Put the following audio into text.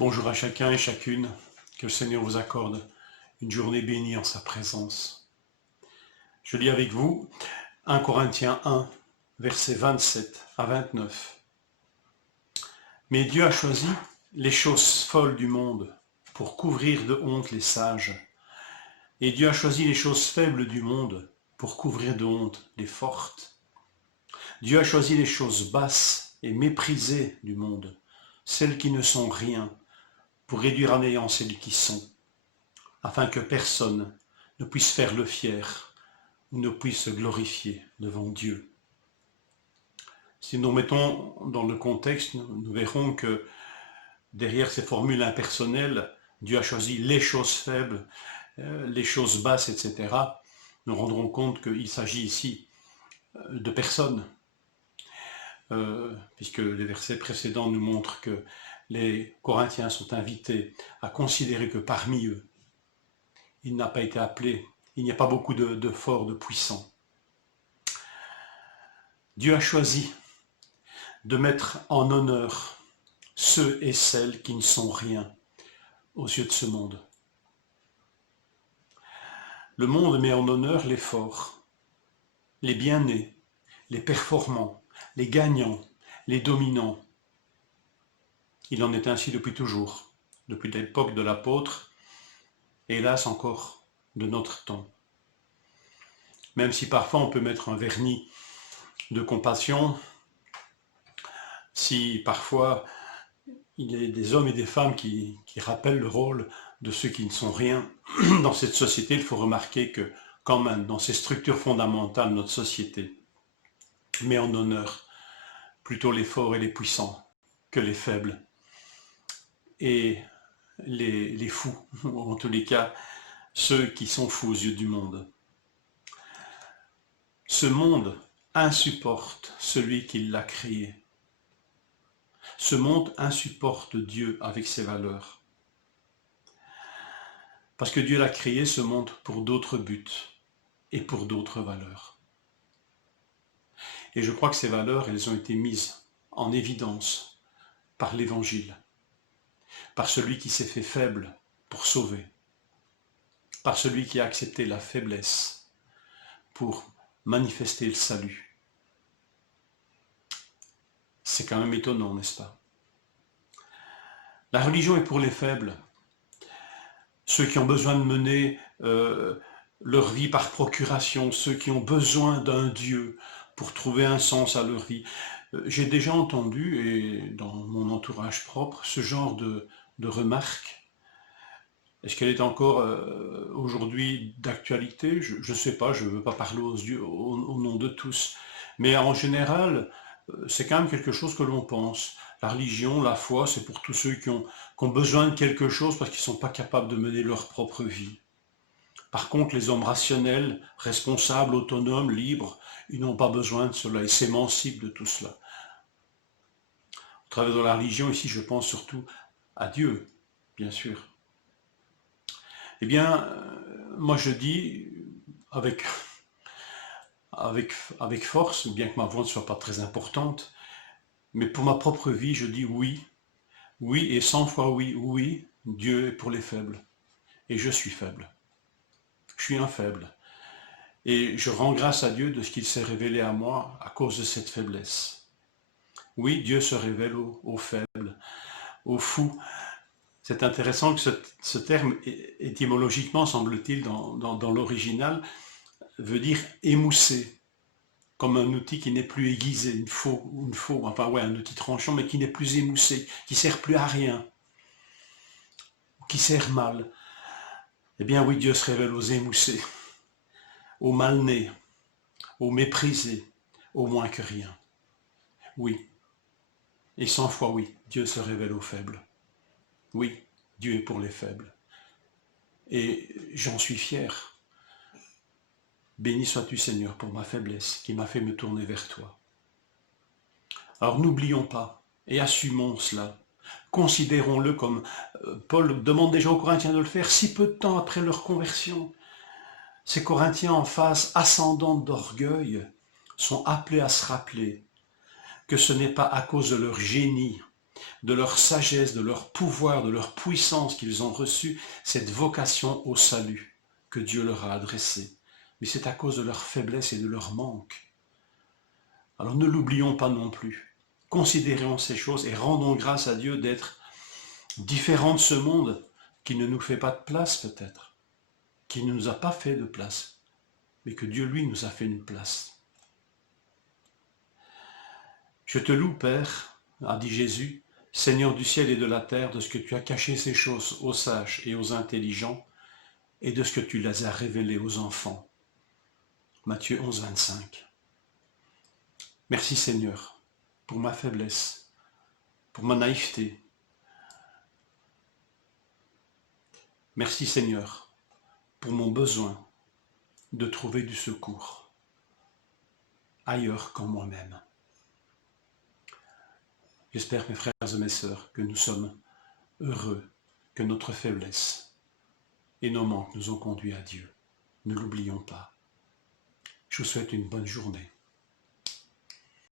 Bonjour à chacun et chacune, que le Seigneur vous accorde une journée bénie en sa présence. Je lis avec vous 1 Corinthiens 1, versets 27 à 29. Mais Dieu a choisi les choses folles du monde pour couvrir de honte les sages. Et Dieu a choisi les choses faibles du monde pour couvrir de honte les fortes. Dieu a choisi les choses basses et méprisées du monde, celles qui ne sont rien, pour réduire à néant celles qui sont, afin que personne ne puisse faire le fier ou ne puisse se glorifier devant Dieu. Si nous mettons dans le contexte, nous verrons que derrière ces formules impersonnelles, Dieu a choisi les choses faibles, les choses basses, etc. Nous rendrons compte qu'il s'agit ici de personnes, puisque les versets précédents nous montrent que les Corinthiens sont invités à considérer que parmi eux, il n'a pas été appelé, il n'y a pas beaucoup de forts, de puissants. Dieu a choisi de mettre en honneur ceux et celles qui ne sont rien aux yeux de ce monde. Le monde met en honneur les forts, les bien-nés, les performants, les gagnants, les dominants. Il en est ainsi depuis toujours, depuis l'époque de l'apôtre, et hélas encore de notre temps. Même si parfois on peut mettre un vernis de compassion, si parfois il y a des hommes et des femmes qui rappellent le rôle de ceux qui ne sont rien dans cette société, il faut remarquer que quand même dans ces structures fondamentales, notre société met en honneur plutôt les forts et les puissants que les faibles et les fous, ou en tous les cas ceux qui sont fous aux yeux du monde. Ce monde insupporte celui qui l'a créé. Ce monde insupporte Dieu avec ses valeurs. Parce que Dieu l'a créé, ce monde, pour d'autres buts et pour d'autres valeurs. Et je crois que ces valeurs, elles ont été mises en évidence par l'Évangile, par celui qui s'est fait faible pour sauver, par celui qui a accepté la faiblesse pour manifester le salut. C'est quand même étonnant, n'est-ce pas? La religion est pour les faibles, ceux qui ont besoin de mener leur vie par procuration, ceux qui ont besoin d'un Dieu pour trouver un sens à leur vie. J'ai déjà entendu, et dans mon entourage propre, ce genre de remarques. Est-ce qu'elle est encore aujourd'hui d'actualité? Je ne sais pas, je ne veux pas parler au nom de tous. Mais en général, c'est quand même quelque chose que l'on pense. La religion, la foi, c'est pour tous ceux qui ont besoin de quelque chose parce qu'ils ne sont pas capables de mener leur propre vie. Par contre, les hommes rationnels, responsables, autonomes, libres, ils n'ont pas besoin de cela, ils s'émancipent de tout cela. Au travers de la religion, ici, je pense surtout à Dieu, bien sûr. Eh bien, moi je dis avec force, bien que ma voix ne soit pas très importante, mais pour ma propre vie, je dis oui, oui et 100 fois oui, oui, Dieu est pour les faibles. Et je suis faible. Je suis un faible. Et je rends grâce à Dieu de ce qu'il s'est révélé à moi à cause de cette faiblesse. Oui, Dieu se révèle aux faibles, aux fous. C'est intéressant que ce terme, étymologiquement, semble-t-il, dans l'original, veut dire émousser, comme un outil qui n'est plus aiguisé, un outil tranchant, mais qui n'est plus émoussé, qui ne sert plus à rien, qui sert mal. Eh bien oui, Dieu se révèle aux émoussés, aux mal-nés, aux méprisés, au moins que rien. Oui, et 100 fois oui, Dieu se révèle aux faibles. Oui, Dieu est pour les faibles. Et j'en suis fier. Béni sois-tu Seigneur pour ma faiblesse qui m'a fait me tourner vers toi. Alors n'oublions pas et assumons cela. Considérons-le comme Paul demande déjà aux Corinthiens de le faire si peu de temps après leur conversion. Ces Corinthiens en phase ascendante d'orgueil sont appelés à se rappeler que ce n'est pas à cause de leur génie de leur sagesse, de leur pouvoir, de leur puissance qu'ils ont reçu cette vocation au salut que Dieu leur a adressée. Mais c'est à cause de leur faiblesse et de leur manque. Alors ne l'oublions pas non plus. Considérons ces choses et rendons grâce à Dieu d'être différents de ce monde qui ne nous fait pas de place peut-être, qui ne nous a pas fait de place, mais que Dieu lui nous a fait une place. Je te loue, Père, a dit Jésus, Seigneur du ciel et de la terre, de ce que tu as caché ces choses aux sages et aux intelligents, et de ce que tu les as révélées aux enfants. Matthieu 11, 25. Merci Seigneur, pour ma faiblesse, pour ma naïveté. Merci Seigneur, pour mon besoin de trouver du secours ailleurs qu'en moi-même. J'espère, mes frères et mes sœurs, que nous sommes heureux, que notre faiblesse et nos manques nous ont conduits à Dieu. Ne l'oublions pas. Je vous souhaite une bonne journée.